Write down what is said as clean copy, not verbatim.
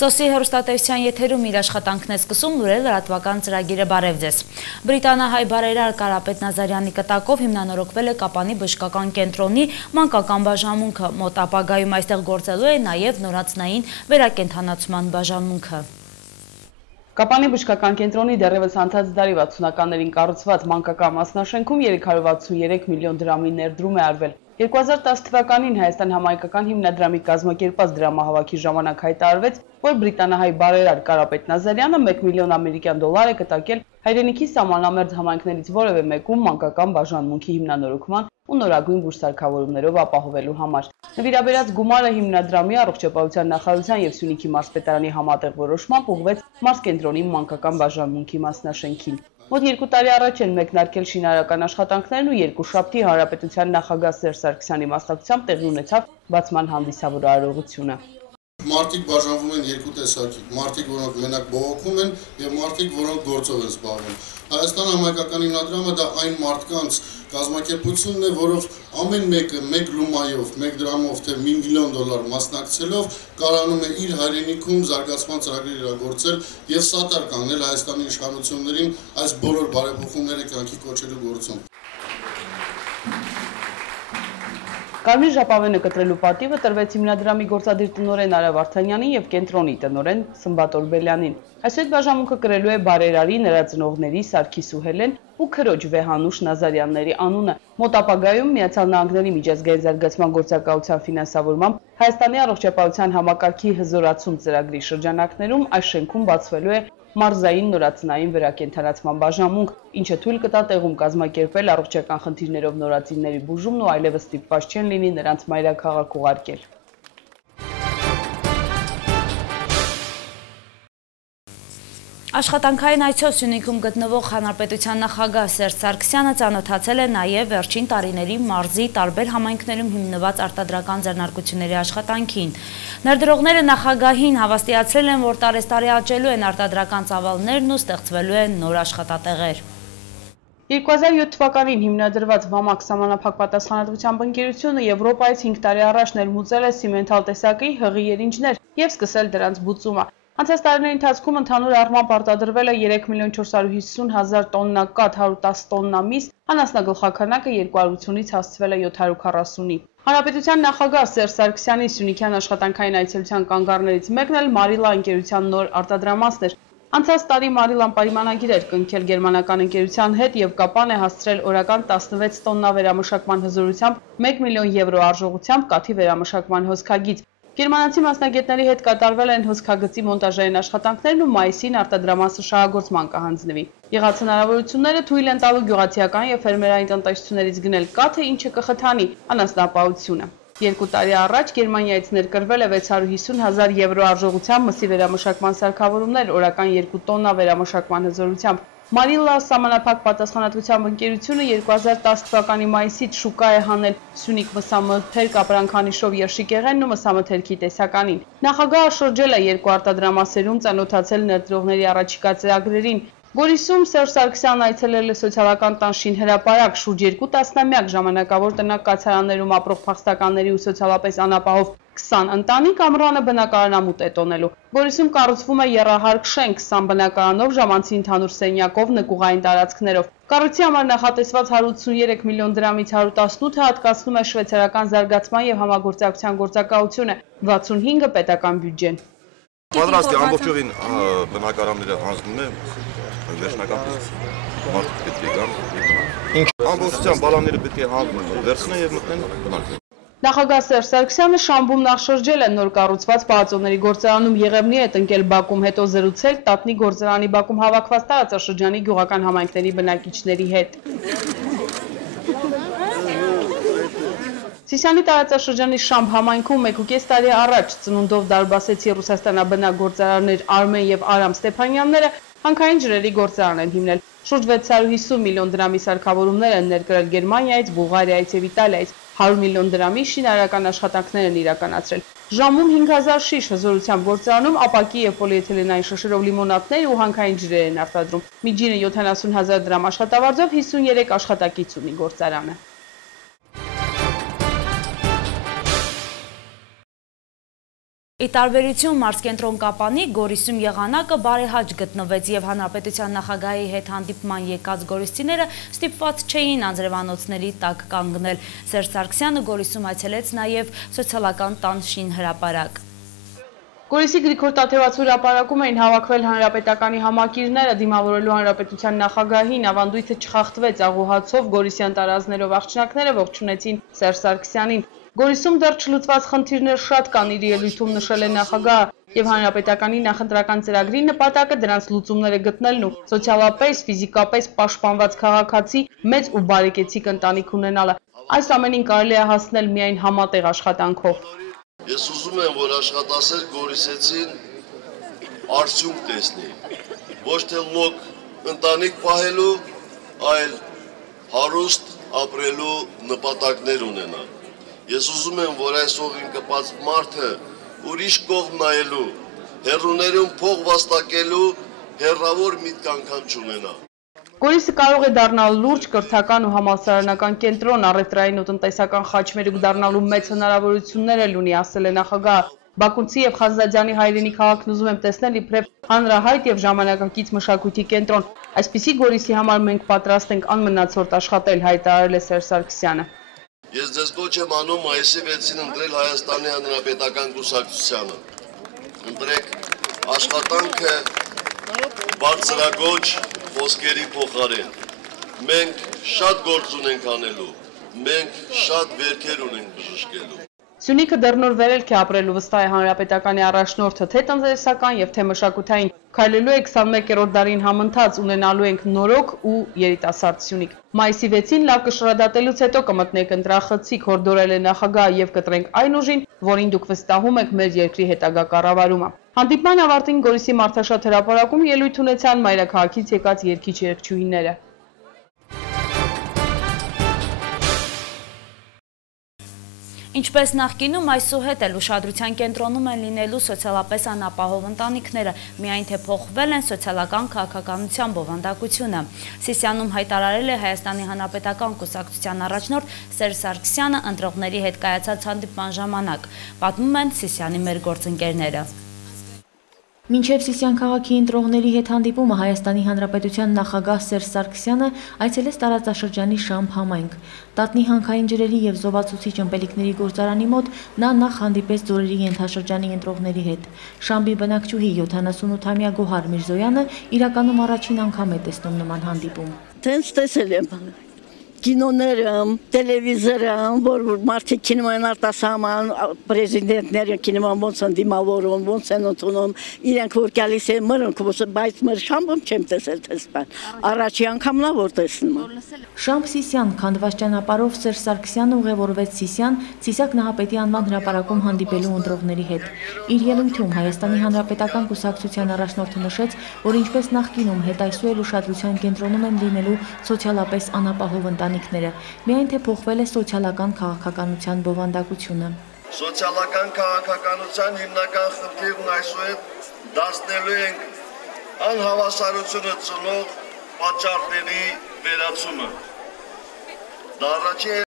Սոսի հեռուստատեսության եթերում իր աշխատանքն է սկսում լուրել լրատվական ծրագիրը բարև ձեզ։ Բրիտանահայ բարերար Կարապետ Նազարյանի կտակով հիմնանորոգվել է Կապանի բժշկական կենտրոնի մանկական բաժանմունքը, մոտ ապագայում այստեղ գործելու է նաև նորածնային վերակենդանացման բաժանմունքը։ Կապանի բժշկական կենտրոնի դեռևս անցած դարի 60-ականներին կառուցված մանկական մասնաշենքում 363 միլիոն դրամի ներդրում է արվել։ 2010 թվականին Հայաստան համայնքական հիմնադրամի կազմակերպած դրամահավաքի ժամանակ հայտարարվեց, որ բրիտանահայ բարերար Կարապետ Նազարյանը 1 միլիոն ամերիկյան դոլար է կտակել հայրենիքի սահմանամերձ համայնքներից որևէ մեկում մանկական բաժանմունքի հիմնանորոգման ու նորագույն բուժսարքավորումներով ապահովելու համար։ Նվիրաբերած գումարը հիմնադրամի առողջապահության նախարարության և Սյունիքի մարզպետարանի համատեղ որոշմամբ ուղղվեց մարզկենտրոնի մանկական բաժանմունքի մասնաշենքին։ Մոտ 2 տարի առաջ են մեկնարկել շինարարական աշխատանքներն ու երկուշաբթի Հանրապետության նախագահ Սերժ Սարգսյանի մասնակցությամբ տեղի ունեցավ բացման հանդիսավոր արարողությունը։ Մարդիկ բաժանվում են երկու տեսակի, մարդիկ, որոնք մենակ բողոքում են, եւ մարդիկ, որոնք գործով են զբաղվում։ Հայաստան համայնքական հիմնադրամը դա այն մարդկանց կազմակերպությունն է, որով ամեն մեկը մեկ լումայով, մեկ դրամով, թե $1 միլիոն մասնակցելով կարողանում է իր հայրենիքում զարգացման ծրագրեր իրագործել եւ սատար կանգնել Հայաստանի իշխանություններին այս բոլոր բարեփոխումները կյանքի կոչելու գործում։ Կարմիր ժապավենը կտրելու պատիվը տրվեց հիմնադրամի գործադիր տնօրեն Արա Վարդանյանին եւ կենտրոնի տնօրեն Սմբատ Օրբելյանին։ Այսօր բաժանմունքը կրելու է բարերարի, նրա ծնողների Սարգիս ու Հելեն ու քրոջ Վեհանուշ Նազարյանների անունը։ Մոտ ապագայում Միացյալ Նահանգների միջազգային զարգացման գործակալության ֆինանսավորմամբ Հայաստանի առողջապահության համակարգի հզորացում ծրագրի շրջանակներում այս շենքում բացվելու է մարզային նորածնային վերակենդանացման բաժանմունք, ինչը թույլ կտա տեղում կազմակերպել առողջական խնդիրներով նորածինների բուժումն ու այլևս ստիպված չեն լինի նրանց մայրաքաղաք ուղարկել։ Աշխատանքային այցով Սյունիքում գտնվող Հանրապետության նախագահ Սերժ Սարգսյանը ծանոթացել է նաև վերջին տարիների մարզի տարբեր համայնքներում հիմնված արտադրական ձեռնարկությունների աշխատանքին։ Ներդրողները նախագահին հավաստիացրել են, որ տարեստարի աճելու են արտադրական ծավալներն ու ստեղծվելու են նոր աշխատատեղեր։ 2007 թվականին հիմնադրված Վամակ սահմանափակ պատասխանատվությամբ ընկերությունը Եվրոպայից 5 տարի առաջ ներմուծել է սիմենթալ տեսակի հղի երինջներ և սկսել դրանց բուծումը։ Անցած տարիների ընթացքում ընդհանուր առմամբ արտադրվել է 3.450.000 տոննա կաթ, 110 տոննա միս, անասնագլխաքանակը երկարությունից հասցվել է 740-ի։ Հանրապետության նախագահ Սերժ Սարգսյանի Սյունիքյան աշխատանքային այցելության կանգառներից մեկն էլ Մարիլա ընկերության նոր արտադրամասն էր։ Անցած տարի Մարիլան պայմանագիր էր կնքել գերմանական ընկերության հետ և Կապան է հասցրել օրական 16 տոննա վերամշակման հզորությամբ 1 միլիոն եվրո արժողությամբ կաթի վերամշակման հոսքագիծ։ Գերմանացի մասնագետների հետ կատարվել են հոսքագծի մոնտաժային աշխատանքներն ու մայիսին արտադրամասը շահագործման կհանձնվի։ Եղած հնարավորությունները թույլ են տալու գյուղացիական և ֆերմերային տնտեսություններից գնել կաթը, ինչը կխթանի անասնապահությունը։ 2 տարի առաջ Գերմանիայից ներկրվել է 650.000 եվրո արժողությամբ մսի վերամշակման սարքավորումներ օրական 2 տոննա վերամշակման հզորությամբ։ Մարիլա սահմանափակ պատասխանատվությամբ ընկերությունը 2010 թվականի մայիսից շուկա է հանել Սյունիք մսամթերք ապրանքանիշով Երշիկեղենն ու մսամթերքի տեսականին։ Նախագահը շրջել է երկու արտադրամասերում, ծանոթացել ներդրողների առաջիկա ծրագրերին։ Գորիսում Սերժ Սարգսյանն այցելել է սոցիալական տան շինհրապարակ, շուրջ 2 տասնամյակ ժամանակավոր տնակ կացարաններում ապրող փախստականների ու սոցիալապես անապահով 20 ընտանիք ամռանը բնակարանամուտ է տոնելու։ Գորիսում կառուցվում է եռահարկ շենք 20 բնակարանով, ժամանցի ընդհանուր սենյակով, նկուղային տարածքներով։ Կառույցի համար նախատեսված 183 միլիոն դրամից 118-ը հատկացնում է շվեյցարական զարգացման և համագործակցության գործակալությունը, 65-ը պետական բյուջեն։ Պատրաստ է ամբողջովին բնակարանները հանձնում է վերջնական մարդիկ պետք է գան։ Ամբողջությամբ բալանները պետք է վերցնեն և մտնեն բնակարան։ Նախագահ Սերժ Սարգսյանը Շամբում նախ շրջել է նոր կառուցված պահածոների գործարանում Եղևնի հետ ընկել Բաքում, հետո զրուցել Տատնի գործարանի բակում հավաքված տարածաշրջանի գյուղական համայնքների բնակիչների հետ։ Սիսիանի տարածաշրջանի Շամբ համայնքում 1.5 տարի առաջ ծնունդով դարբասեցի ռուսաստանաբնակ գործարարներ Արմեն և Արամ Ստեփանյանները հանքային ջրերի գործարան են հիմնել։ Շուրջ 650 միլիոն դրամի սարքավորումներ են ներկրել Գերմանիայից, Բուլղարիայից և Իտալիայից, 100 միլիոն դրամի շինարարական աշխատանքներ են իրականացրել։ Ժամում 5000 շիշ հզորությամբ գործարանում ապակի և պոլիէթիլենային շշերով լիմոնադներ ու հանքային ջրեր են արտադրում։ Միջինը 70.000 դրամ աշխատավարձով 53 աշխատակից ունի գործարանը։ Ի տարբերություն մարզկենտրոն Կապանի, Գորիսում եղանակը բարեհաճ գտնվեց և հանրապետության նախագահի հետ հանդիպման եկած գորիսցիները ստիպված չէին անձրևանոցների տակ կանգնել։ Սերժ Սարգսյանը Գորիսում այցելեց նաև սոցիալական տան շինհրապարակ։ Գորիսի Գրիգոր Տաթևացու հրապարակում էին հավաքվել հանրապետականի համակիրները, դիմավորելու հանրապետության նախագահին, ավանդույթը չխախտվեց աղուհացով, գորիսյան տարազներով աղջնակները ողջունեցին Սերժ Սարգսյանին։ Գորիսում դեռ չլուծված խնդիրներ շատ կան, իր ելույթում նշել է նախագահը և հանրապետականի նախընտրական ծրագրի նպատակը դրանց լուծումները գտնելն ու սոցիալապես, ֆիզիկապես պաշտպանված քաղաքացի մեծ ու բարեկեցիկ ընտանիք ունենալը։ Այս ամենին կարելի է հասնել միայն համատեղ աշխատանքով։ Ես ուզում եմ, որ աշխատասեր գորիսեցին արդյունք տեսնի, ոչ թե լոկ ընտանիք պահելու, այլ հարուստ ապրելու նպատակներ ունենա։ Ես ուզում եմ, որ այս օղին կպած մարդը ուրիշ կողմ նայելու, հեռուներում փող վաստակելու հեռավոր միտք անգամ չունենա։ Գորիսը կարող է դառնալ լուրջ, կրթական ու համալսարանական կենտրոն, առևտրային ու տնտեսական խաչմերուկ դառնալու մեծ հնարավորություններ էլ ունի, ասել է նախագահը։ Բաքունցի և Խանզադյանի հայրենի քաղաքն ուզում եմ տեսնել իբրև հանրահայտ և ժամանակակից մշակույթի կենտրոն։ Այսպիսի Գորիսի համար մենք պատրաստ ենք անմնացորդ աշխատել, հայտարարել է Սերժ Սարգսյանը։ Ես ձեզ կոչ եմ անում մայիսի 6-ին ընտրել Հայաստանի Հանրապետական կուսակցությանը։ Ընտրեք աշխատանքը բարձրագոչ խոսքերի փոխարեն։ Մենք շատ գործ ունենք անելու, մենք շատ վերքեր ունենք բժշկելու։ Սյունիքը դեռ նոր վերելք է ապրելու, վստահ է հանրապետականի առաջնորդը, թե տնտեսական և թե մշակութային, քայլելու է 21-րդ դարին համընթաց, ունենալու ենք նորոգ ու երիտասարդ Սյունիք։ Մայիսի 6-ին լավ կշռադատելուց հետո կմտնեք ընտրախցիկ, հորդորել է նախագահը և կտրենք այն ուժին, որին դուք վստահում եք մեր երկրի հետագա կառավարումը։ Հանդիպման ավարտին Գորիսի մարդաշատ հրապարակում ելույթ ունեցան մայրաքաղաքից եկած երգիչ-երգչուհիները։ Ինչպես նախկինում, այսուհետ էլ ուշադրության կենտրոնում են լինելու սոցիալապես անապահով ընտանիքները, միայն թե փոխվել են սոցիալական քաղաքականության բովանդակությունը։ Սիսիանում հայտարարել է Հայաստանի Հանրապետական կուսակցության առաջնորդ Սերժ Սարգսյանը ընտրողների հետ կայացած հանդիպման ժամանակ, պատմում են Սիսիանի մեր գործընկերները։ Մինչև Սիսիան քաղաքի ընտրողների հետ հանդիպումը Հայաստանի Հանրապետության նախագահ Սերժ Սարգսյանը այցելեց տարածաշրջանի Շամփ համայնք։ Տատնի հանքային ջրերի և զովացուցիչ ըմպելիքների գործարանի մոտ նա նախ հանդիպեց Ձորերի ենթաշրջանի ընտրողների հետ։ Շամբի բնակչուհի 78-ամյա Գոհար Միրզոյանը իրականում առաջին անգամ է տեսնում նման հանդիպում։ Տենց տեսել եմ կինոներում, տելևիզորում, որ մարդիկ կինում են արտասահման, պրեզիդենտները կինում են ոնց են դիմավորում, ոնց են ընդունում, իրենք որ գալիս են մրոնք, բայց մեր Շամփում չեմ տեսել տեսպան, առաջի անգամն է որ տեսնում եմ։ Շամփ Սիսիան քանդված ճանապարհով Սերժ Սարգսյանը ուղևորվեց Սիսիան Սիսակ Նահապետի անվան հրապարակում հանդիպելու ընտրողների հետ։ Իր ելույթում Հայաստանի Հանրապետական կուսակցության առաջնորդը նշեց, որ ինչպես նախկինում հետայսու էլ ուշադրության կենտրոնում են լինելու սոցիալապես անապահով ընտանիքները, միայն թե փոխվել է սոցիալական քաղաքականության բովանդակությունը։ Սոցիալական քաղաքականության հիմնական խնդիրն այսուհետ դարձնելու ենք անհավասարությունը ծնող պատճառների վերացումը։ Դա առաջին